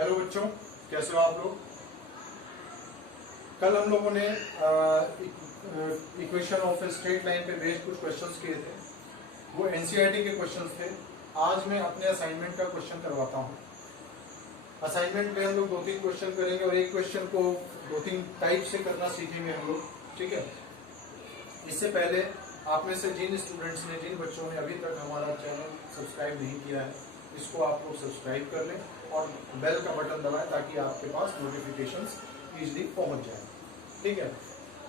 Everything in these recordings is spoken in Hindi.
हेलो बच्चों, कैसे हो आप लोग। कल हम लोगों ने इक्वेशन ऑफ स्ट्रेट लाइन पे बेस्ड कुछ क्वेश्चंस किए थे। वो एनसीईआरटी के क्वेश्चंस थे। आज मैं अपने असाइनमेंट का क्वेश्चन करवाता हूँ। असाइनमेंट में हम लोग 2-3 क्वेश्चन करेंगे और एक क्वेश्चन को 2-3 टाइप से करना सीखेंगे हम लोग, ठीक है। इससे पहले आप में से जिन स्टूडेंट्स ने, जिन बच्चों ने अभी तक हमारा चैनल सब्सक्राइब नहीं किया है, इसको आप लोग सब्सक्राइब कर लें और बेल का बटन दबाएं ताकि आपके पास नोटिफिकेशंस इजीली पहुंच जाए, ठीक है।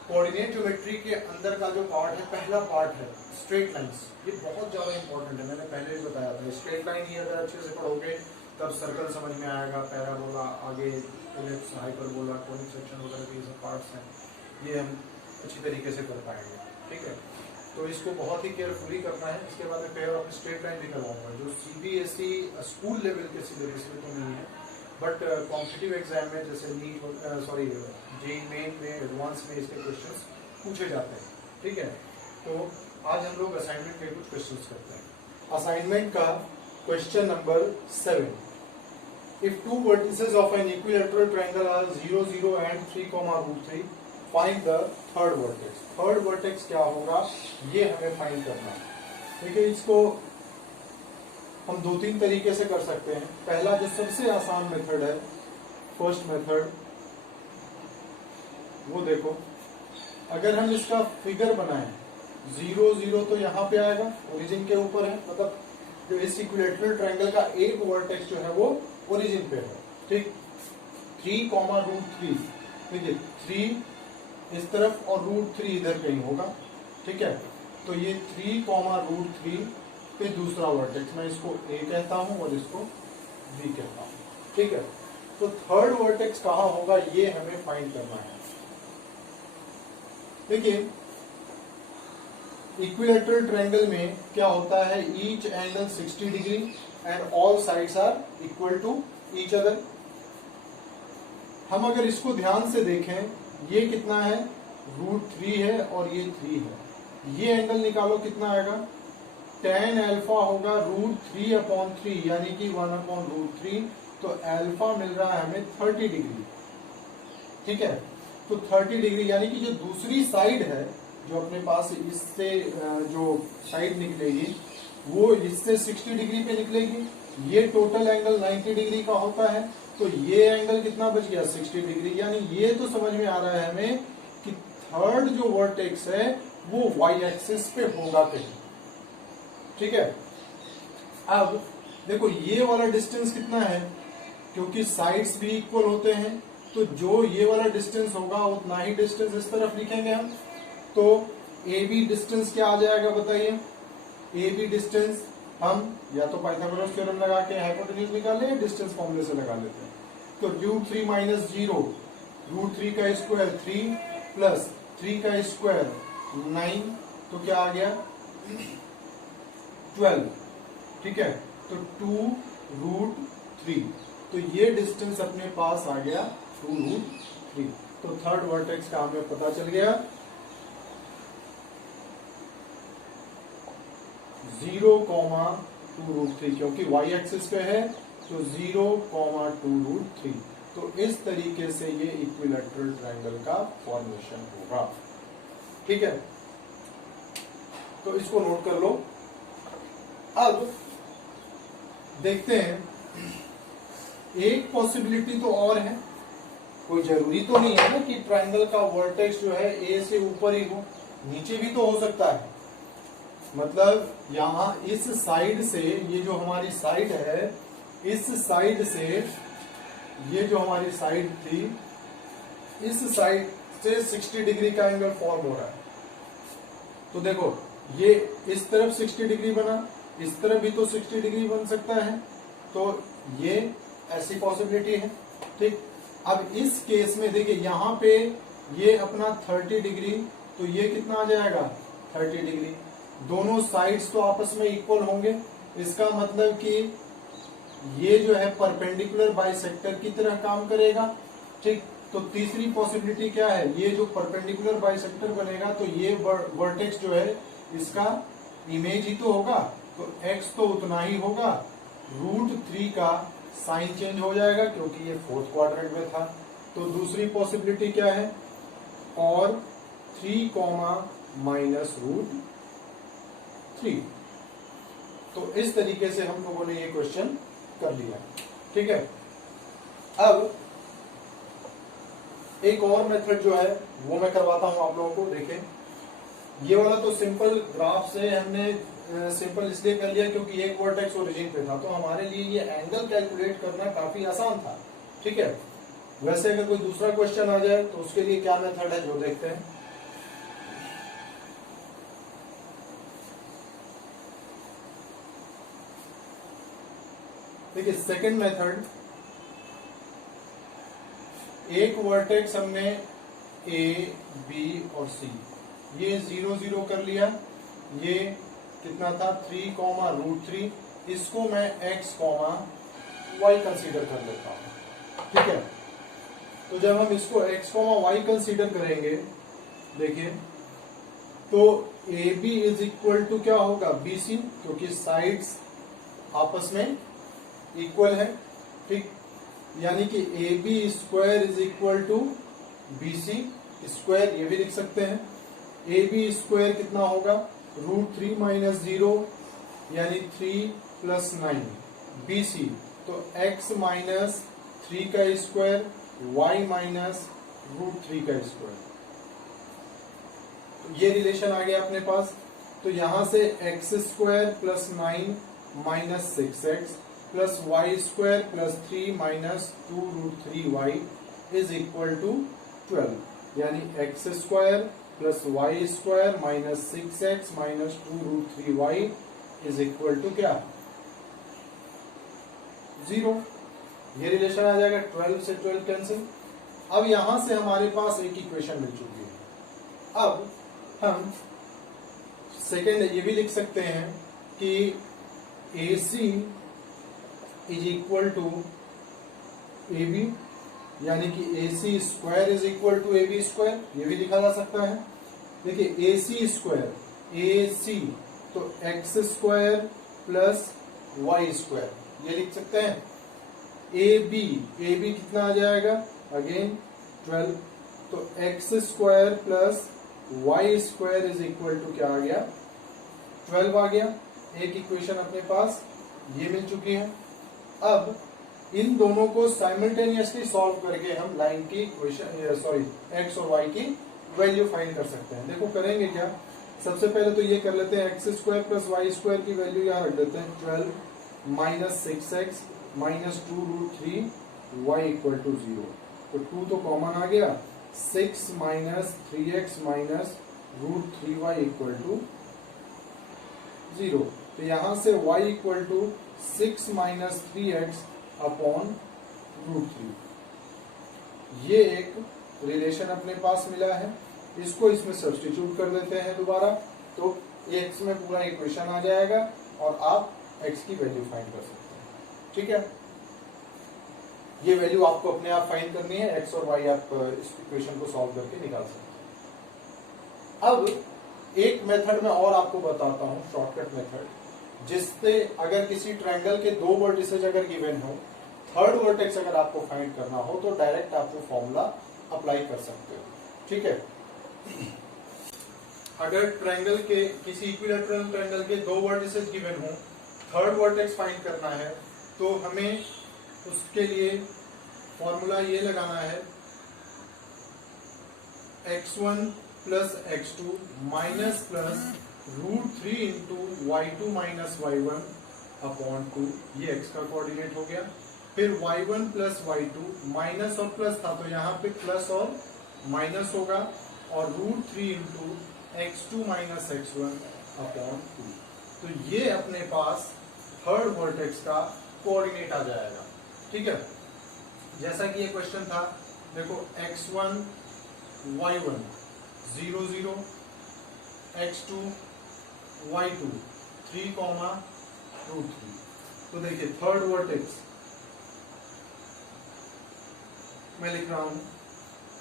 कोऑर्डिनेट ज्योमेट्री के अंदर का जो पार्ट है, पहला पार्ट है स्ट्रेट लाइंस। ये बहुत ज्यादा इंपॉर्टेंट है, मैंने पहले भी बताया था। स्ट्रेट लाइन ही अगर अच्छे से पढ़ोगे तब सर्कल समझ में आएगा, पैराबोला, आगे इलिप्स, हाइपरबोला, कोनिक सेक्शन वगैरह के सब पार्ट्स हैं, ये हम अच्छी तरीके से कर पाएंगे, ठीक है। तो इसको बहुत ही केयरफुली करना है। इसके बाद में पेयर ऑफ स्ट्रेट लाइन भी करवाऊंगा, जो सीबीएसई स्कूल लेवल के सिलेबस में तो नहीं है, बट कॉम्पिटिटिव एग्जाम में जैसे नीट जेईई मेन में, एडवांस में इसके क्वेश्चंस पूछे जाते हैं, ठीक है। तो आज हम लोग असाइनमेंट के कुछ क्वेश्चंस करते हैं। असाइनमेंट का question number 7, if two vertices of an equilateral triangle are 0, 0 and 3, find the third vertex. Third vertex क्या होगा ये हमें फाइंड करना है, ठीक है। इसको हम 2-3 तरीके से कर सकते हैं। पहला जो सबसे आसान मेथड है, फर्स्ट मेथड, वो देखो, अगर हम इसका फिगर बनाएं, 0, 0 तो यहाँ पे आएगा, ओरिजिन के ऊपर है, मतलब जो इस इक्विलैटरल ट्रायंगल का एक वर्टेक्स जो है वो ओरिजिन पे है, ठीक। 3, √3, ठीक है, 3 इस तरफ और √3 इधर कहीं होगा, ठीक है। तो ये 3, √3 पे दूसरा वर्टेक्स, मैं इसको A कहता हूं और इसको B कहता हूं, ठीक है। तो थर्ड वर्टेक्स कहां होगा ये हमें फाइंड करना है। देखिए, इक्विलैटरल ट्रायंगल में क्या होता है, each angle 60 degree and all sides are equal to each other. हम अगर इसको ध्यान से देखें, ये कितना है, √3 है और ये 3 है। ये एंगल निकालो कितना आएगा, tan अल्फा होगा √3/3 यानी कि 1/√3। तो अल्फा मिल रहा है हमें 30 डिग्री, ठीक है। तो 30 डिग्री यानी कि जो दूसरी साइड है, जो अपने पास इससे जो साइड निकलेगी वो इससे 60 डिग्री पे निकलेगी। ये टोटल एंगल 90 डिग्री का होता है, तो ये एंगल कितना बच गया, 60 डिग्री। यानी ये तो समझ में आ रहा है हमें कि थर्ड जो वर्टेक्स है वो वाई एक्सिस पे होगा कहीं, ठीक है। अब देखो ये वाला डिस्टेंस कितना है, क्योंकि साइड्स भी इक्वल होते हैं, तो जो ये वाला डिस्टेंस होगा उतना ही डिस्टेंस इस तरफ लिखेंगे हम। तो ए बी डिस्टेंस क्या आ जाएगा बताइए। ए बी डिस्टेंस हम या तो पाइथागोरस थ्योरम लगा के हाइपोटेन्यूज निकाल ले, डिस्टेंस फॉर्मूले से लगा लेते हैं। तो √3 - 0, √3 का स्क्वायर 3 प्लस 3 का स्क्वायर 9, तो क्या आ गया 12, ठीक है। तो 2√3, तो ये डिस्टेंस अपने पास आ गया 2√3। तो थर्ड वर्टेक्स का हमें पता चल गया, 0, 2√3, क्योंकि y एक्सिस पे है तो 0, 2√3। तो इस तरीके से ये इक्विलैटरल ट्रायंगल का फॉर्मेशन होगा, ठीक है। तो इसको नोट कर लो। अब देखते हैं, एक पॉसिबिलिटी तो और है, कोई जरूरी तो नहीं है ना कि ट्रायंगल का वर्टेक्स जो है ए से ऊपर ही हो, नीचे भी तो हो सकता है। मतलब यहां इस साइड से, ये जो हमारी साइड है, इस साइड से ये जो हमारी साइड थी, इस साइड से 60 डिग्री का एंगल फॉर्म हो रहा है। तो देखो ये इस तरफ 60 डिग्री बना, इस तरफ भी तो 60 डिग्री बन सकता है, तो ये ऐसी पॉसिबिलिटी है, ठीक। अब इस केस में देखिए यहां पे ये अपना 30 डिग्री, तो ये कितना आ जाएगा 30 डिग्री। दोनों साइड्स तो आपस में इक्वल होंगे, इसका मतलब कि ये जो है परपेंडिकुलर बाइसेक्टर की तरह काम करेगा, ठीक। तो तीसरी पॉसिबिलिटी क्या है, ये जो परपेंडिकुलर बाइसेक्टर बनेगा तो ये वर्टेक्स जो है इसका इमेज ही तो होगा, तो x तो उतना ही होगा √3 का साइन चेंज हो जाएगा क्योंकि ये फोर्थ क्वाड्रेंट में था। तो दूसरी पॉसिबिलिटी क्या है, और 3 कॉमा माइनस रूट 3। तो इस तरीके से हम लोगों ने ये क्वेश्चन कर लिया। ठीक है, अब एक और मेथड जो है वो मैं करवाता हूं आप लोगों को। देखें, ये वाला तो सिंपल ग्राफ से हमने सिंपल इसलिए कर लिया क्योंकि एक वर्टेक्स ओरिजिन पे था, तो हमारे लिए ये एंगल कैलकुलेट करना काफी आसान था। ठीक है, वैसे अगर कोई दूसरा क्वेश्चन आ जाए तो उसके लिए क्या मेथड है जो देखते हैं। देखिए, सेकंड मेथड, एक वर्टेक्स हमने ए बी और सी, ये 0 0 कर लिया। ये कितना था, 3 कॉमा रूट 3। इसको मैं x कॉमा वाई कंसीडर कर लेता हूं। ठीक है, तो जब हम इसको x कॉमा वाई कंसीडर करेंगे, देखिए, तो A B is equal to क्या होगा, बी सी, क्योंकि साइड्स आपस में इक्वल है। ठीक, यानी कि A B square is equal to B C square, ये भी लिख सकते हैं। ए बी स्क्वायर कितना होगा, रूट 3 माइनस 0 यानी 3 प्लस 9 बी सी, तो x माइनस 3 का स्क्वायर, y माइनस रूट 3 का स्क्वायर। तो ये रिलेशन आ गया अपने पास। तो यहां से x square plus 9 minus 6x plus y square plus 3 minus 2 root 3y is equal to 12, यानी x square plus y square minus 6x minus 2 root 3y is equal to क्या, 0। ये रिलेशन आ जाएगा, 12 से 12 कैंसिल। अब यहां से हमारे पास एक इक्वेशन मिल चुकी है। अब हम सेकेंड ये भी लिख सकते हैं कि AC is equal to A B, यानी कि AC square is equal to A B square, ये भी लिखा जा सकता है। देखिए, AC स्क्वायर, AC तो x square plus y square, ये लिख सकते हैं। AB कितना आ जाएगा, अगेन 12, तो x square plus y square is equal to क्या आ गया, 12 आ गया। एक इक्वेशन अपने पास ये मिल चुकी है। अब इन दोनों को साइमल्टेनियसली सॉल्व करके हम लाइन की इक्वेशन x और y की वैल्यू फाइंड कर सकते हैं। देखो करेंगे क्या, सबसे पहले तो ये कर लेते हैं, x square plus y square की वैल्यू यहाँ रख देते हैं 12 minus 6x minus 2 root 3 y equal to 0। तो 2 तो कॉमन आ गया, 6 minus 3x minus root 3y equal to 0। तो यहां से y equal to 6 minus 3x upon root 3। ये एक रिलेशन अपने पास मिला है, इसको इसमें सब्स्टिट्यूट कर देते हैं दोबारा, तो x में पूरा इक्वेशन आ जाएगा और आप x की वैल्यू फाइंड कर सकते हैं। ठीक है, ये वैल्यू आपको अपने आप फाइंड करनी है, x और y आप इस इक्वेशन को सॉल्व करके निकाल सकते हैं। अब एक मेथड में और आपको बताता हूं, शॉर्टकट मेथड, जिससे अगर किसी ट्रायंगल के दो वर्टिसेज अगर गिवन हो, थर्ड वर्टेक्स अगर आपको फाइंड करना हो तो डायरेक्ट आप वो फॉर्मूला अप्लाई कर सकते हो। ठीक है, अगर ट्रायंगल के किसी इक्विलैटरल ट्रायंगल के दो वर्टिसेज गिवन हो, थर्ड वर्टेक्स फाइंड करना है, तो हमें उसके लिए फॉर्मूला ये लगाना है, x1 plus x2 minus plus root 3 into y2 minus y1 upon 2, ये x का कोऑर्डिनेट हो गया। फिर y1 प्लस y2, माइनस और प्लस था तो यहाँ पे प्लस और माइनस होगा, और root 3 into x2 minus x1 upon 2। तो ये अपने पास थर्ड वर्टेक्स का कोऑर्डिनेट आ जाएगा। ठीक है, जैसा कि ये क्वेश्चन था, देखो x1 y1 0 0, x2 y2 3 comma root 3। तो देखिए थर्ड वर्टेक्स मैं लिख रहा हूं,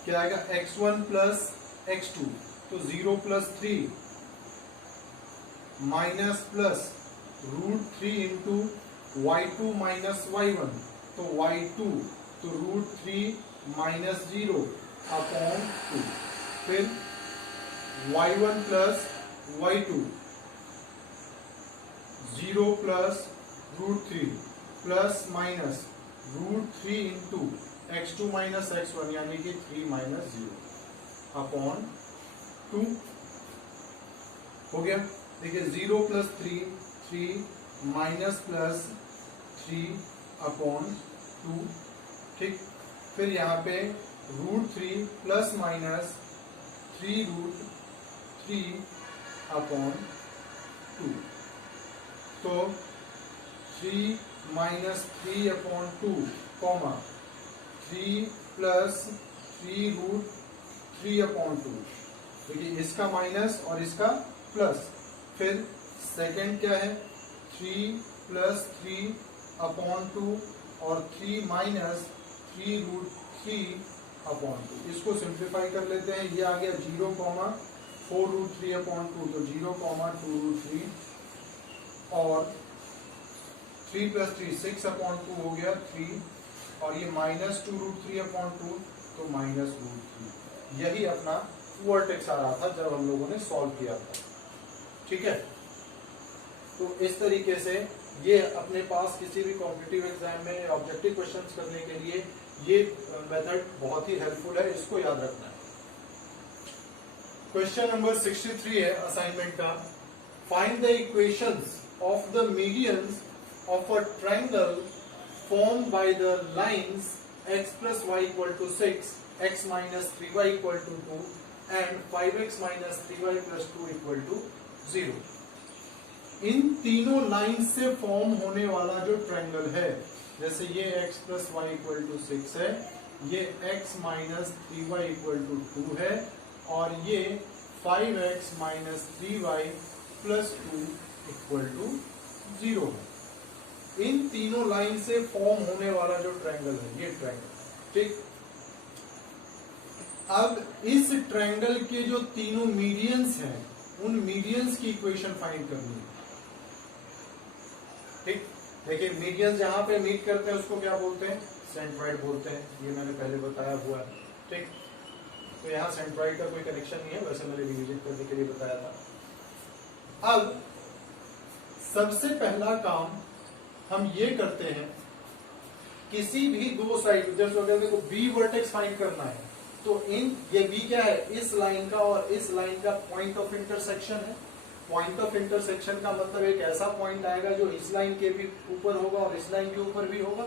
क्या आएगा, x1 प्लस x2, तो 0 plus 3 minus plus root 3 into y2 minus y1 तो y2 तो √3 माइनस 0 अपॉन 2, फिर y1 plus y2 0 plus √3 plus minus √3 into x2 minus x1 यानी कि 3 माइनस 0 अपॉन 2 हो गया। देखिए 0 प्लस 3 माइनस प्लस 3 अपॉन 2, ठीक। फिर यहाँ पे √3 प्लस माइनस 3√3 अपॉन 2, तो 3 minus 3 upon 2 comma 3 plus 3√3 upon 2। देखिए इसका माइनस और इसका प्लस, फिर सेकंड क्या है 3 प्लस 3 अपॉन 2 और 3 माइनस 3√3 अपॉन 2। इसको सिंप्लीफाई कर लेते हैं, ये आ गया 0 कॉमा 4√3 अपॉन 2, तो 0 कॉमा 2√3 और 3 प्लस 3 6 अपॉन 2 हो गया 3, और ये माइनस 2√3 अपॉन 2 तो माइनस √3। यही अपना वर्टेक्स आ रहा था जब हम लोगों ने सॉल्व किया था, ठीक है। तो इस तरीके से ये अपने पास किसी भी कॉम्पिटिटिव एग्जाम में ऑब्जेक्टिव क्वेश्चंस करने के लिए ये मेथड बहुत ही हेल्पफुल है, इसको याद रखना है। क्वेश्चन नंबर 63 है असाइनमेंट का। Find the equations of the medians of a triangle formed by the lines x plus y equal to 6, x minus 3y equal to 2 and 5x minus 3y plus 2 equal to 0। इन तीनों लाइन से फॉर्म होने वाला जो ट्रायंगल है, जैसे ये x plus y equal to 6 है, ये x minus 3y equal to 2 है, और ये 5x minus 3y plus 2 equal to 0 है। इन तीनों लाइन से फॉर्म होने वाला जो ट्रायंगल है, ये ट्रायंगल, ठीक। अब इस ट्रायंगल के जो तीनों मीडियंस हैं, उन मीडियंस की इक्वेशन फाइंड करनी है, ठीक। देखिए मीडियंस जहां पे मीट करते हैं उसको क्या बोलते हैं, सेंट्रॉइड बोलते हैं, ये मैंने पहले बताया हुआ है, ठीक। तो यहाँ सेंट्रॉइड का कोई कनेक्शन नहीं है, वैसे मैंने रिविजन करने के लिए बताया था। अब सबसे पहला काम हम ये करते हैं, किसी भी दो साइड, जैसे अगर देखो बी वर्टेक्स फाइंड करना है, तो इन ये बी क्या है, इस लाइन का और इस लाइन का पॉइंट ऑफ इंटरसेक्शन है। पॉइंट ऑफ इंटरसेक्शन का मतलब एक ऐसा पॉइंट आएगा जो इस लाइन के भी ऊपर होगा और इस लाइन के ऊपर भी होगा,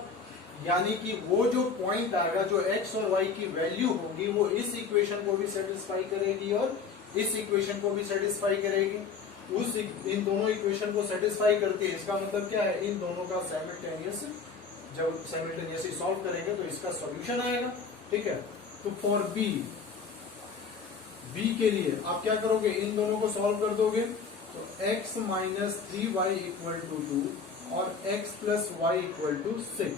यानी कि वो जो पॉइंट आएगा, जो एक्स और वाई की वैल्यू होगी, वो इस इक्वेशन को भी सेटिस्फाई करेगी और इस इक्वेशन को भी सेटिस्फाई करेगी। उस इन दोनों इक्वेशन को सेटिस्फाई करती है, इसका मतलब क्या है, इन दोनों का साइमल्टेनियस, जब साइमल्टेनियसली सॉल्व करेंगे तो इसका सॉल्यूशन आएगा, ठीक है। तो फॉर बी, बी के लिए आप क्या करोगे, इन दोनों को सॉल्व कर दोगे, तो x minus 3y equal to 2 और x plus y equal to 6,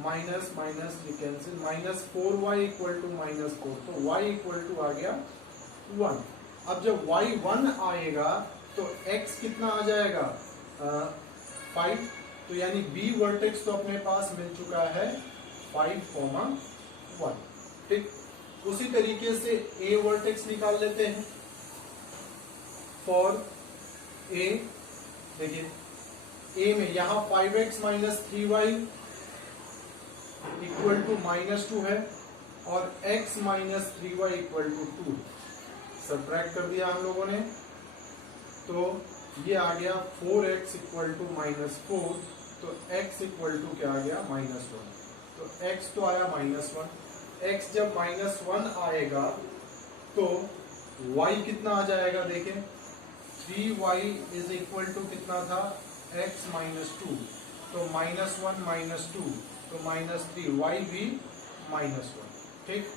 minus minus ये cancel, minus 4y equal to minus 4, तो y इक्वल टू आ गया 1। अब जब y1 आएगा तो x कितना आ जाएगा, 5, तो यानी b वर्टेक्स तो अपने पास मिल चुका है 5,1, ठीक। उसी तरीके से a वर्टेक्स निकाल लेते हैं। फॉर a, देखिए a में यहां 5x minus 3y equal to minus 2 है और x minus 3y equal to 2 subtract कर दिया हम लोगों ने, तो ये आ गया 4x इक्वल टू माइनस 4, तो x इक्वल टू क्या आ गया, माइनस 1। तो x तो आया माइनस 1, x जब माइनस 1 आएगा तो y कितना आ जाएगा, देखें 3y इज इक्वल टू कितना था, x माइनस 2, तो माइनस 1 माइनस 2 तो माइनस 3, y भी माइनस 1, ठीक।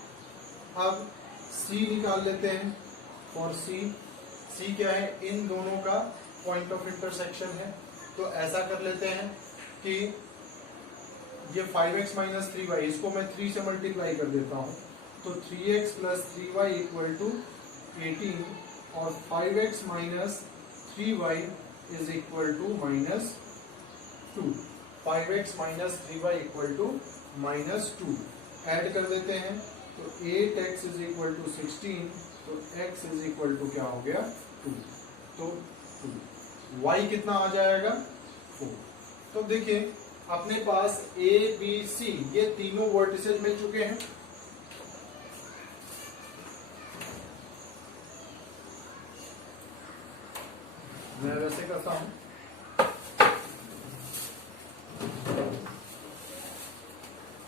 अब c निकाल लेते हैं। फॉर c क्या है, इन दोनों का पॉइंट ऑफ इंटरसेक्शन है, तो ऐसा कर लेते हैं कि ये 5x माइनस 3y, इसको मैं 3 से मल्टीप्लाई कर देता हूं, तो 3x plus 3y equal to 18 और 5x minus 3y is equal to minus 2। 5x minus 3y equal to -2 add कर देते हैं तो 8x इज इक्वल टू 16, तो x इज इक्वल टू क्या हो गया 2, तो 2, y कितना आ जाएगा 4। तो देखिए अपने पास a b c ये तीनों वर्टिसेज मिल चुके हैं। मैं वैसे करता हूं,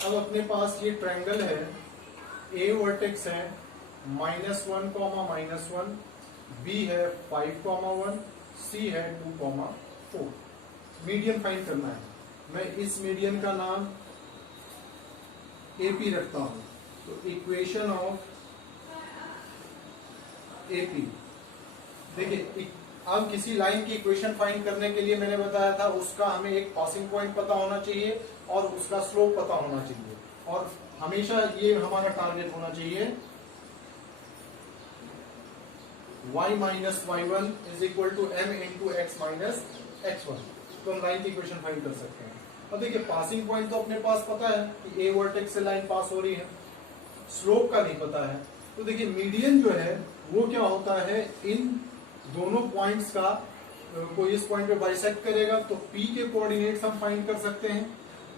अब अपने पास ये ट्रायंगल है, a वर्टेक्स है -1, -1, b है 5, 1, c है 2, 4। मीडियन फाइंड करना है। मैं इस मीडियन का नाम AP रखता हूं, तो इक्वेशन ऑफ AP। देखिए अब किसी लाइन की इक्वेशन फाइंड करने के लिए मैंने बताया था उसका हमें एक पासिंग पॉइंट पता होना चाहिए और उसका स्लोप पता होना चाहिए, और हमेशा ये हमारा टारगेट होना चाहिए y minus y1 is equal to m into x minus x1। तो हम लाइन की इक्वेशन फाइंड कर सकते हैं। अब देखिए पासिंग पॉइंट तो अपने पास पता है कि a वर्टेक्स से लाइन पास हो रही है, स्लोप का नहीं पता है। तो देखिए मीडियन जो है वो क्या होता है, इन दोनों पॉइंट्स का कोई इस पॉइंट पे बाइसेक्ट करेगा तो P के कोऑर्डिनेट्स हम फाइंड कर सकते हैं।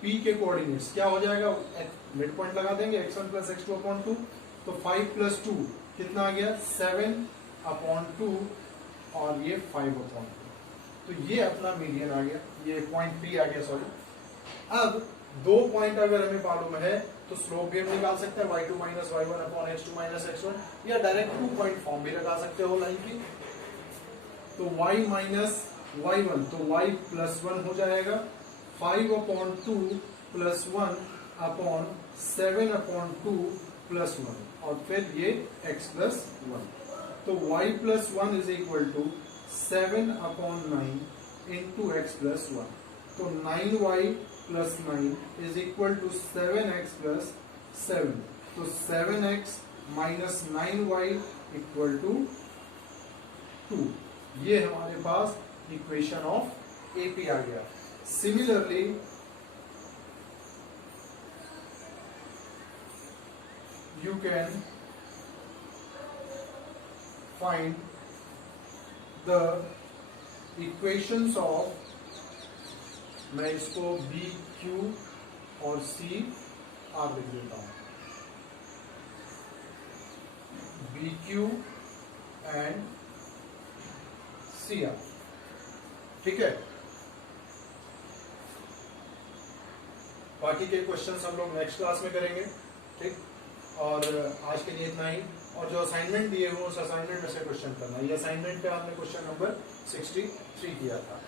P के कोऑर्डिनेट्स क्या हो जाएगा, मिड पॉइंट लगा देंगे x1 प्लस x2 अपॉन 2, तो 5 प्लस 2 कितना आ गया 7 अपॉन 2 और ये 5 अपॉन 2, तो ये अपना मीडियन आ गया, ये पॉइंट P आ गया सॉरी। अब दो पॉइंट अगर हमें मालूम है तो स्लोप भी हम निकाल सकते हैं y2 minus y1 upon x2 minus x1, या डायरेक्ट 2 पॉइंट फॉर्म भी लगा सकते हो लाइन की। तो y माइनस y1 तो y प्लस 1 हो जाएगा, 5 upon 2 plus 1 upon 7 upon 2 plus 1, और फिर ये x प्लस 1, तो y plus 1 is equal to 7 upon 9 into x plus 1, तो 9y plus 9 is equal to 7x plus 7, तो 7x minus 9y equal to 2। ये हमारे पास इक्वेशन ऑफ AP आ गया। Similarly you can find the equations of, मैं इसको B, Q और C R लिख देता हूं, B, Q and C R, ठीक है। बाकी के क्वेश्चंस हम लोग नेक्स्ट क्लास में करेंगे, ठीक। और आज के लिए इतना ही, और जो असाइनमेंट दिए हो उस असाइनमेंट में से क्वेश्चन करना। ये असाइनमेंट पे आपने क्वेश्चन नंबर 63 किया था।